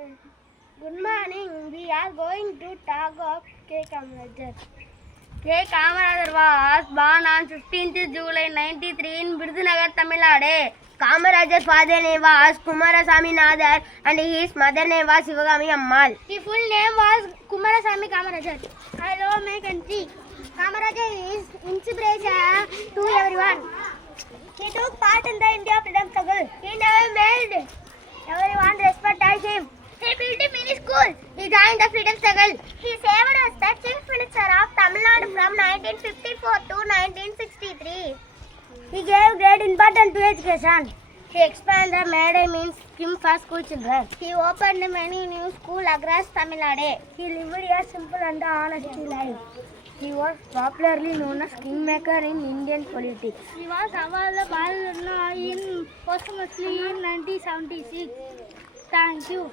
Good morning. We are going to talk of K. Kamarajar. K. Kamarajar was born on 15th July 93 in Virudunagar, Tamil Nadu. Kamarajar's father name was Kumarasamy Nadar and his mother name was Sivagami Ammal. His full name was Kumarasamy Kamarajar. I love my country. Kamarajar is inspiration to everyone. He took part in the India freedom struggle. He never made everyone respect him. He built a mini school. He joined the freedom struggle. He served as the Chief Minister of Tamil Nadu from 1954 to 1963. He gave great importance to education. He expanded the Made means scheme for school children. He opened many new schools across Tamil Nadu. He lived a simple and honest life. He was popularly known as kingmaker in Indian politics. He was awarded in posthumously in 1976. Thank you.